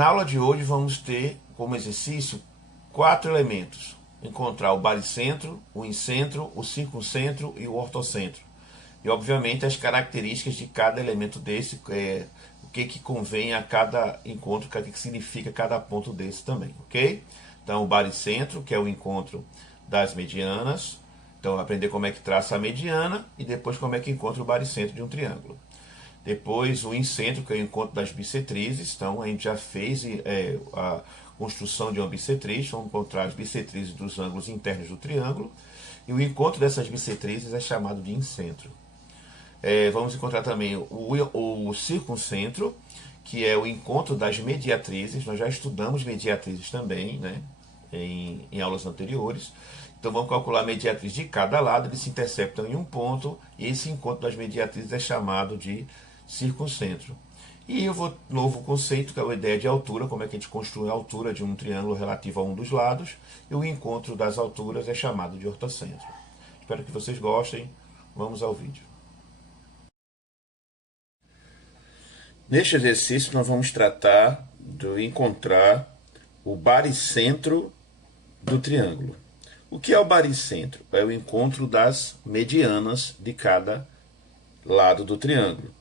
Na aula de hoje vamos ter como exercício 4 elementos. Encontrar o baricentro, o incentro, o circuncentro e o ortocentro. E obviamente as características de cada elemento desse, o que convém a cada encontro, o que significa cada ponto desse também, ok? Então o baricentro, que é o encontro das medianas. Então aprender como é que traça a mediana e depois como é que encontra o baricentro de um triângulo. Depois o incentro, que é o encontro das bissetrizes. Então a gente já fez a construção de uma bissetriz, vamos encontrar as bissetrizes dos ângulos internos do triângulo. E o encontro dessas bissetrizes é chamado de incentro. Vamos encontrar também o circuncentro, que é o encontro das mediatrizes. Nós já estudamos mediatrizes também, né, em aulas anteriores. Então vamos calcular a mediatriz de cada lado, eles se interceptam em um ponto, e esse encontro das mediatrizes é chamado de circuncentro. E o novo conceito, que é a ideia de altura, como é que a gente construi a altura de um triângulo relativo a um dos lados, e o encontro das alturas é chamado de ortocentro. Espero que vocês gostem. Vamos ao vídeo. Neste exercício nós vamos tratar de encontrar o baricentro do triângulo. O que é o baricentro? É o encontro das medianas de cada lado do triângulo.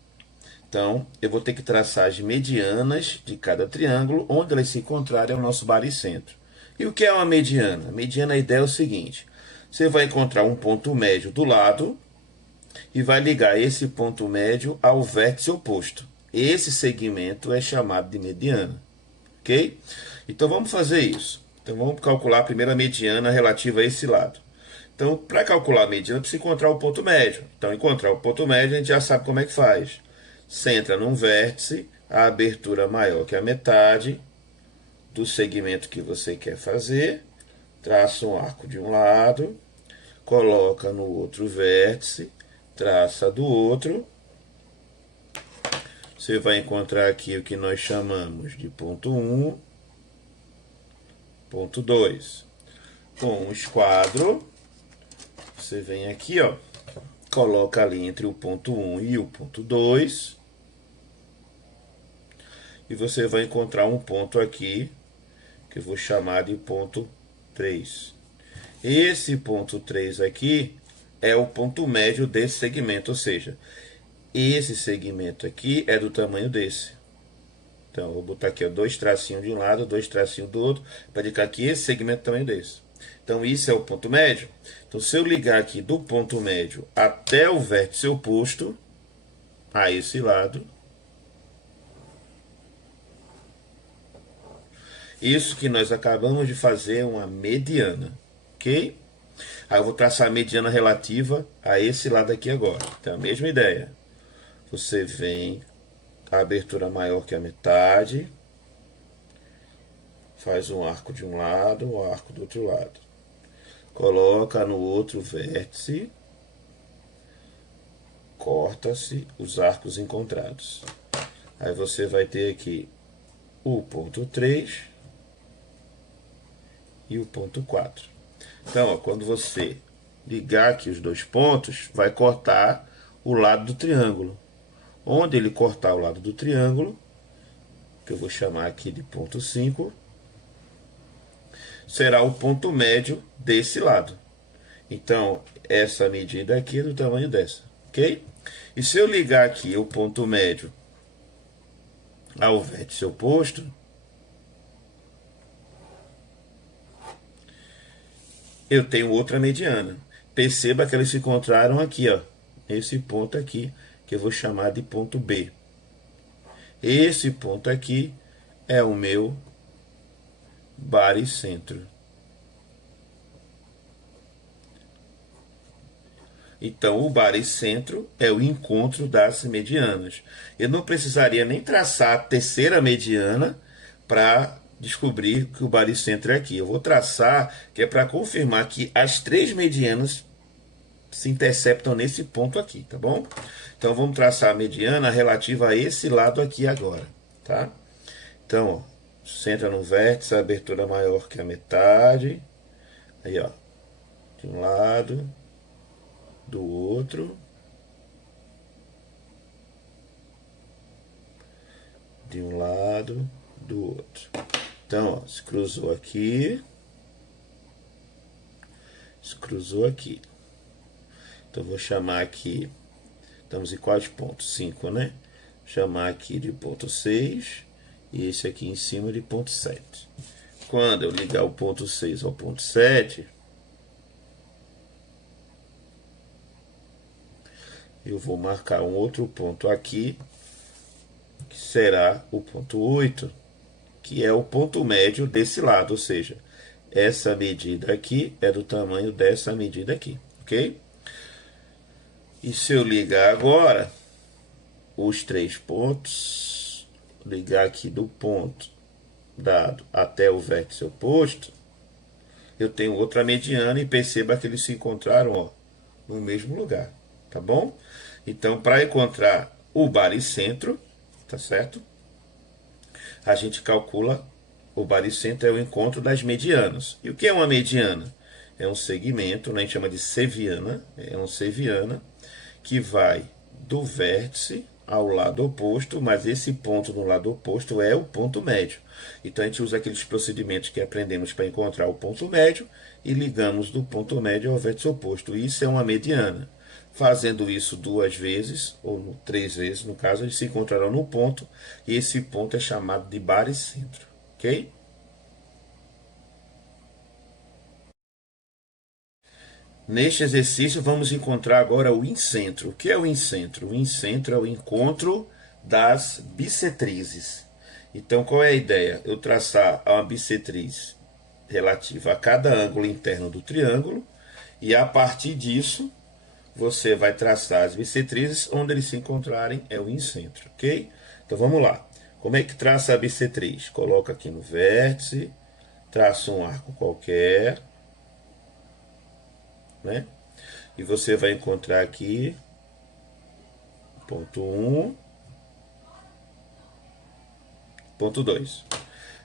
Então, eu vou ter que traçar as medianas de cada triângulo, onde elas se encontrarem é o nosso baricentro. E o que é uma mediana? A mediana, a ideia é o seguinte: você vai encontrar um ponto médio do lado e vai ligar esse ponto médio ao vértice oposto. Esse segmento é chamado de mediana, ok? Então vamos fazer isso. Então vamos calcular a primeira mediana relativa a esse lado. Então, para calcular a mediana, precisa encontrar o ponto médio. Então, encontrar o ponto médio, a gente já sabe como é que faz. Centra num vértice, a abertura maior que a metade do segmento que você quer fazer, traça um arco de um lado, coloca no outro vértice, traça do outro. Você vai encontrar aqui o que nós chamamos de ponto 1, ponto 2. Com um esquadro, você vem aqui, ó, coloca ali entre o ponto 1 e o ponto 2. E você vai encontrar um ponto aqui, que eu vou chamar de ponto 3. Esse ponto 3 aqui é o ponto médio desse segmento, ou seja, esse segmento aqui é do tamanho desse. Então, eu vou botar aqui ó, 2 tracinhos de um lado, 2 tracinhos do outro, para indicar que esse segmento é do tamanho desse. Então, isso é o ponto médio. Então, se eu ligar aqui do ponto médio até o vértice oposto, a esse lado, isso que nós acabamos de fazer é uma mediana, ok? Aí eu vou traçar a mediana relativa a esse lado aqui agora. Então, a mesma ideia. Você vem, a abertura maior que a metade, faz um arco de um lado, um arco do outro lado. Coloca no outro vértice, corta-se os arcos encontrados. Aí você vai ter aqui o ponto 3 e o ponto 4. Então, ó, quando você ligar aqui os dois pontos, vai cortar o lado do triângulo. Onde ele cortar o lado do triângulo, que eu vou chamar aqui de ponto 5, será o ponto médio desse lado. Então, essa medida aqui é do tamanho dessa, ok? E se eu ligar aqui o ponto médio ao vértice oposto, eu tenho outra mediana. Perceba que eles se encontraram aqui, ó, esse ponto aqui, que eu vou chamar de ponto B. Esse ponto aqui é o meu baricentro. Então, o baricentro é o encontro das medianas. Eu não precisaria nem traçar a terceira mediana para descobrir que o baricentro é aqui. Eu vou traçar, que é para confirmar que as três medianas se interceptam nesse ponto aqui, tá bom? Então, vamos traçar a mediana relativa a esse lado aqui agora, tá? Então, ó, centra no vértice, a abertura maior que a metade. Aí, ó, de um lado, do outro, de um lado, do outro. Então, ó, se cruzou aqui, se cruzou aqui. Então, vou chamar aqui, estamos em quais pontos? 5, né? Vou chamar aqui de ponto 6 e esse aqui em cima de ponto 7. Quando eu ligar o ponto 6 ao ponto 7, eu vou marcar um outro ponto aqui, que será o ponto 8, que é o ponto médio desse lado, ou seja, essa medida aqui é do tamanho dessa medida aqui, ok? E se eu ligar agora os 3 pontos, ligar aqui do ponto dado até o vértice oposto, eu tenho outra mediana e perceba que eles se encontraram, ó, no mesmo lugar, tá bom? Então, para encontrar o baricentro, tá certo? A gente calcula o baricentro é o encontro das medianas. E o que é uma mediana? É um segmento, né, a gente chama de seviana, é uma seviana que vai do vértice ao lado oposto, mas esse ponto no lado oposto é o ponto médio. Então a gente usa aqueles procedimentos que aprendemos para encontrar o ponto médio e ligamos do ponto médio ao vértice oposto. Isso é uma mediana. Fazendo isso 2 vezes, ou 3 vezes, no caso, eles se encontrarão no ponto, e esse ponto é chamado de baricentro, ok? Neste exercício, vamos encontrar agora o incentro. O que é o incentro? O incentro é o encontro das bissetrizes. Então, qual é a ideia? Eu traçar uma bissetriz relativa a cada ângulo interno do triângulo, e a partir disso, você vai traçar as bissetrizes onde eles se encontrarem, é o incentro, ok? Então vamos lá. Como é que traça a bissetriz? Coloca aqui no vértice, traça um arco qualquer, né? E você vai encontrar aqui ponto 1, ponto 2.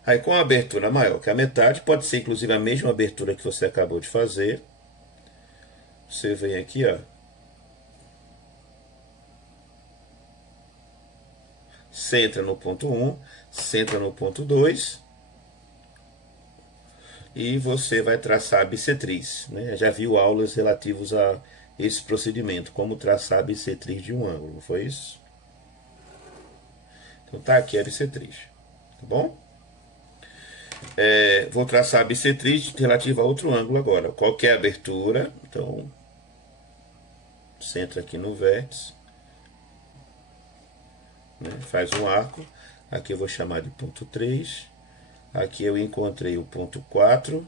Aí com a abertura maior que a metade, pode ser inclusive a mesma abertura que você acabou de fazer. Você vem aqui, ó. Centra no ponto 1, centra no ponto 2. E você vai traçar a bissetriz, né? Já viu aulas relativas a esse procedimento, como traçar a bissetriz de um ângulo, não foi isso? Então tá aqui a bissetriz, tá bom? Vou traçar a bissetriz relativa a outro ângulo agora. Qual que é a abertura? Então, centra aqui no vértice, né? Faz um arco. Aqui eu vou chamar de ponto 3. Aqui eu encontrei o ponto 4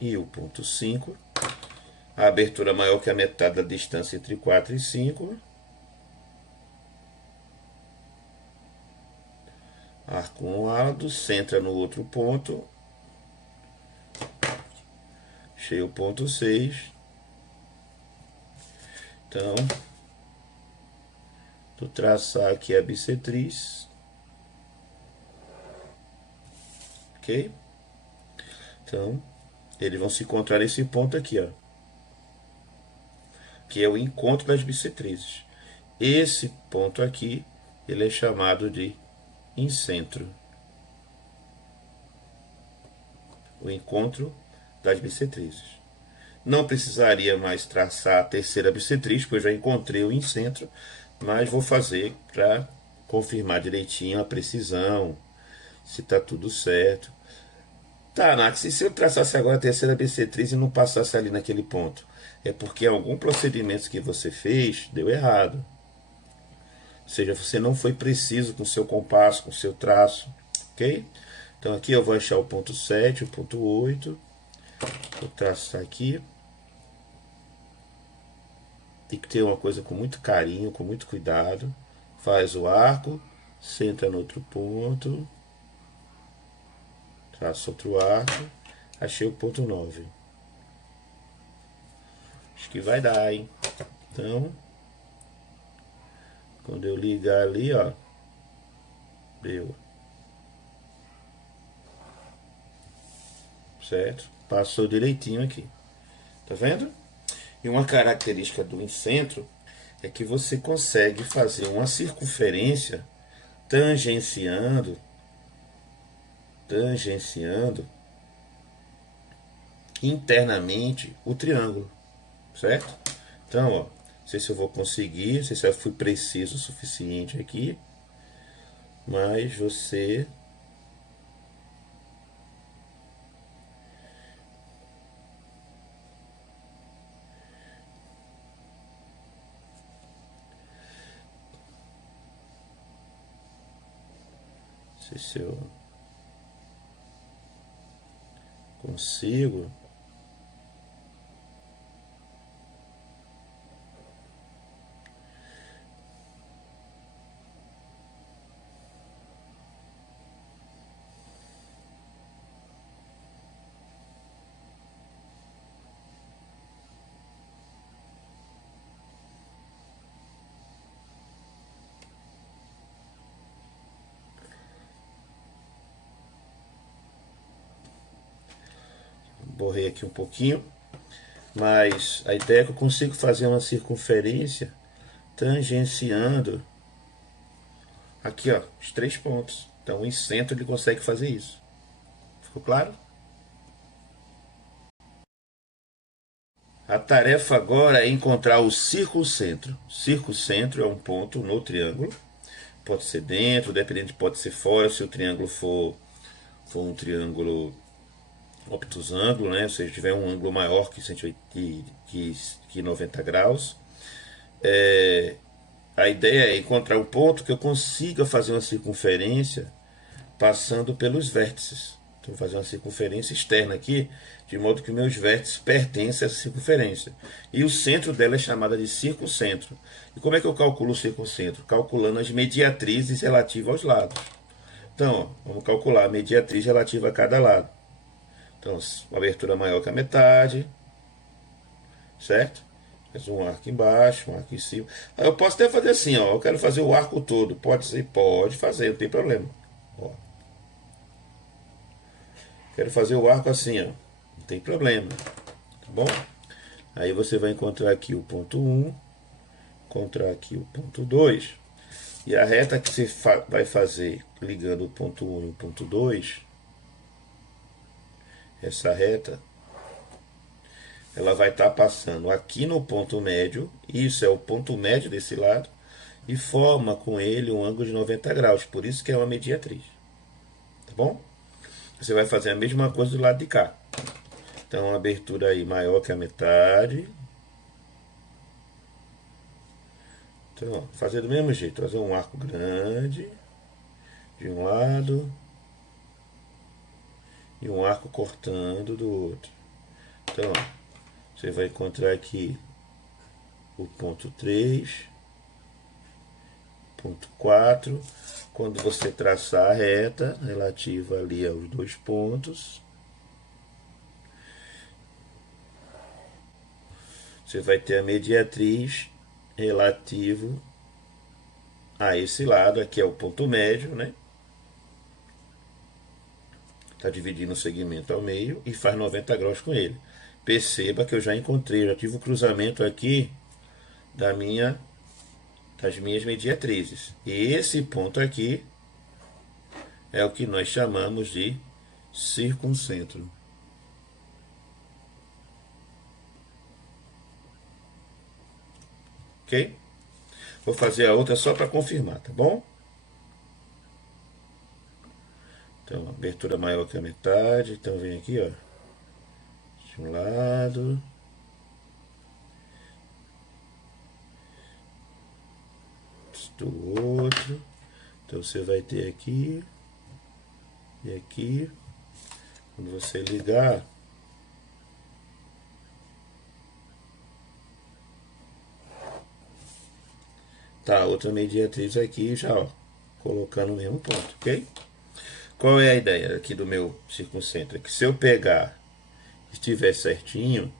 e o ponto 5. A abertura maior que a metade da distância entre 4 e 5. Arco um lado, centra no outro ponto. Cheio o ponto 6. Então, vou traçar aqui a bissetriz. Ok? Então, eles vão se encontrar nesse ponto aqui, ó, que é o encontro das bissetrizes. Esse ponto aqui, ele é chamado de incentro. O encontro das bissetrizes. Não precisaria mais traçar a terceira bissetriz, pois já encontrei o incentro, mas vou fazer para confirmar direitinho a precisão, se está tudo certo. Tá, Nax, e se eu traçasse agora a terceira bissetriz e não passasse ali naquele ponto? É porque algum procedimento que você fez deu errado. Ou seja, você não foi preciso com o seu compasso, com o seu traço, ok? Então aqui eu vou achar o ponto 7, o ponto 8. Vou traçar aqui. Tem que ter uma coisa com muito carinho, com muito cuidado. Faz o arco, centra no outro ponto. Traça outro arco. Achei o ponto 9. Acho que vai dar, hein? Então, quando eu ligar ali, ó, deu. Certo? Passou direitinho aqui. Tá vendo? E uma característica do incentro é que você consegue fazer uma circunferência tangenciando tangenciando internamente o triângulo, certo? Então, ó, não sei se eu vou conseguir, não sei se eu fui preciso o suficiente aqui, mas você não sei se eu consigo. Borrei aqui um pouquinho, mas a ideia é que eu consigo fazer uma circunferência tangenciando aqui, ó, os 3 pontos. Então, em centro ele consegue fazer isso. Ficou claro? A tarefa agora é encontrar o circuncentro. Circuncentro é um ponto no triângulo. Pode ser dentro, dependendo, pode ser fora, se o triângulo for um triângulo obtusângulo, né? Ou seja, tiver um ângulo maior que 180, que 90 graus. A ideia é encontrar um ponto que eu consiga fazer uma circunferência passando pelos vértices. Então, vou fazer uma circunferência externa aqui, de modo que meus vértices pertencem a essa circunferência. E o centro dela é chamada de circuncentro. E como é que eu calculo o circuncentro? Calculando as mediatrizes relativas aos lados. Então, ó, vamos calcular a mediatriz relativa a cada lado. Então, uma abertura maior que a metade, certo? Faz um arco embaixo, um arco em cima. Aí eu posso até fazer assim, ó, eu quero fazer o arco todo. Pode ser? Pode fazer, não tem problema. Ó. Quero fazer o arco assim, ó. Não tem problema. Tá bom? Aí você vai encontrar aqui o ponto 1, encontrar aqui o ponto 2. E a reta que você vai fazer ligando o ponto 1 e o ponto 2, essa reta, ela vai estar passando aqui no ponto médio, isso é o ponto médio desse lado, e forma com ele um ângulo de 90 graus, por isso que é uma mediatriz. Tá bom? Você vai fazer a mesma coisa do lado de cá. Então, uma abertura aí maior que a metade. Então, ó, fazer do mesmo jeito, fazer um arco grande de um lado e um arco cortando do outro. Então, ó, você vai encontrar aqui o ponto 3, ponto 4. Quando você traçar a reta relativa ali aos 2 pontos, você vai ter a mediatriz relativo a esse lado, aqui é o ponto médio, né? Está dividindo o segmento ao meio e faz 90 graus com ele. Perceba que eu já encontrei, já tive o cruzamento aqui das minhas mediatrizes. E esse ponto aqui é o que nós chamamos de circuncentro. Ok? Vou fazer a outra só para confirmar, tá bom? Então, abertura maior que a metade. Então, vem aqui, ó. De um lado. Do outro. Então, você vai ter aqui. E aqui. Quando você ligar, tá, outra mediatriz aqui já, ó, colocando o mesmo ponto, ok? Qual é a ideia aqui do meu circuncentro? É que se eu pegar, estiver certinho,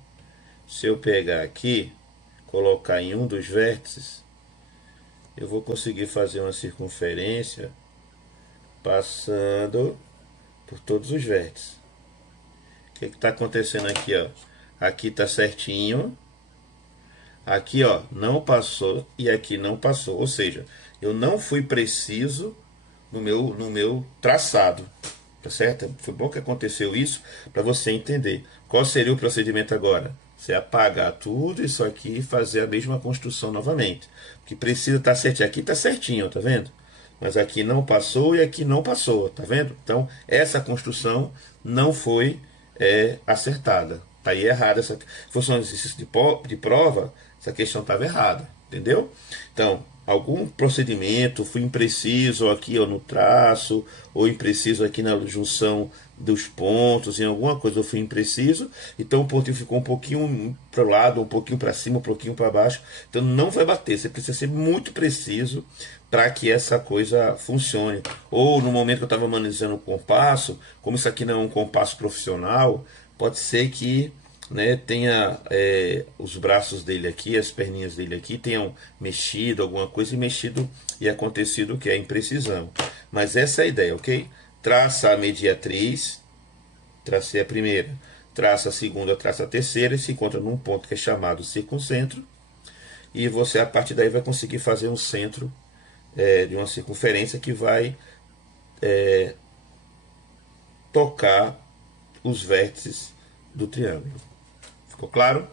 se eu pegar aqui, colocar em um dos vértices, eu vou conseguir fazer uma circunferência passando por todos os vértices. O que está acontecendo aqui, ó? Aqui está certinho. Aqui, ó, não passou e aqui não passou. Ou seja, eu não fui preciso no meu traçado. Tá certo? Foi bom que aconteceu isso para você entender. Qual seria o procedimento agora? Você apagar tudo isso aqui e fazer a mesma construção novamente. Porque precisa estar certinho. Aqui está certinho, tá vendo? Mas aqui não passou e aqui não passou, tá vendo? Então, essa construção não foi acertada. Tá aí errada. Se fosse um exercício de prova, essa questão estava errada, entendeu? Então, algum procedimento foi impreciso aqui ó, no traço, ou impreciso aqui na junção dos pontos, em alguma coisa eu fui impreciso, então o pontinho ficou um pouquinho para o lado, um pouquinho para cima, um pouquinho para baixo, então não vai bater, você precisa ser muito preciso para que essa coisa funcione. Ou no momento que eu estava manuseando o compasso, como isso aqui não é um compasso profissional, pode ser que né, tenha os braços dele aqui, as perninhas dele aqui tenham mexido, alguma coisa e mexido e acontecido o que é imprecisão. Mas essa é a ideia, ok? Traça a mediatriz, tracei a primeira, traça a segunda, traça a terceira e se encontra num ponto que é chamado circuncentro e você a partir daí vai conseguir fazer um centro de uma circunferência que vai tocar os vértices do triângulo. Ficou claro?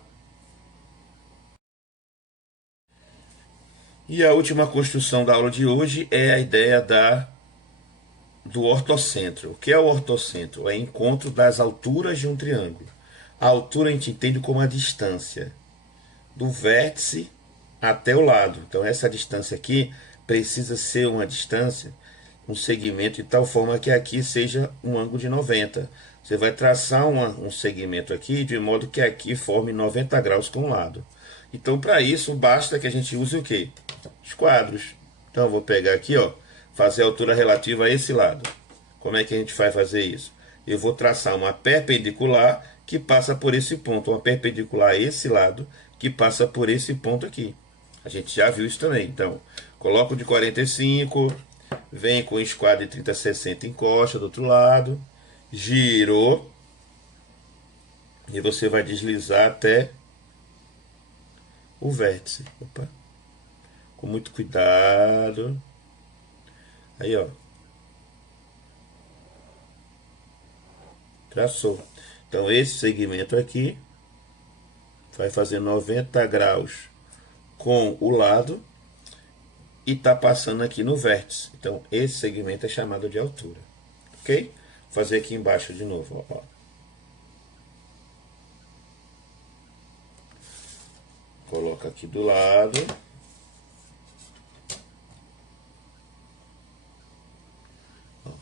E a última construção da aula de hoje é a ideia do ortocentro. O que é o ortocentro? É o encontro das alturas de um triângulo. A altura a gente entende como a distância do vértice até o lado. Então essa distância aqui precisa ser uma distância, um segmento de tal forma que aqui seja um ângulo de 90. Você vai traçar um segmento aqui de modo que aqui forme 90 graus com o lado. Então para isso basta que a gente use o quê? Os quadros. Então eu vou pegar aqui, ó, fazer a altura relativa a esse lado. Como é que a gente vai fazer isso? Eu vou traçar uma perpendicular que passa por esse ponto, uma perpendicular a esse lado que passa por esse ponto aqui. A gente já viu isso também. Então, coloco de 45, vem com o esquadro de 30, 60, encosta do outro lado, girou, e você vai deslizar até o vértice. Opa. Com muito cuidado. Aí, ó. Traçou. Então, esse segmento aqui vai fazer 90 graus com o lado e está passando aqui no vértice. Então, esse segmento é chamado de altura. Ok? Vou fazer aqui embaixo de novo. Ó. Coloca aqui do lado.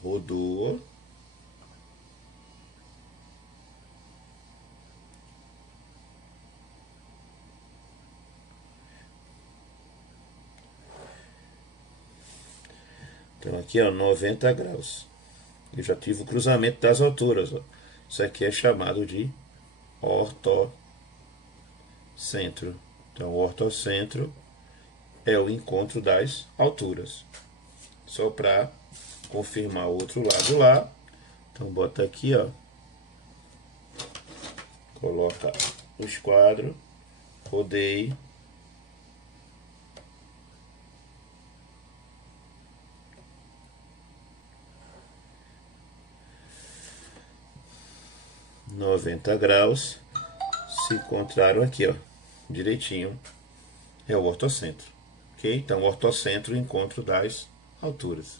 Rodou. Então aqui, ó, 90 graus. Eu já tive o cruzamento das alturas, ó. Isso aqui é chamado de ortocentro. Então, o ortocentro é o encontro das alturas. Só para confirmar o outro lado lá. Então, bota aqui, ó. Coloca o esquadro, rodeie. ,90 graus se encontraram aqui, ó, direitinho. É o ortocentro, ok? Então, o ortocentro, o encontro das alturas.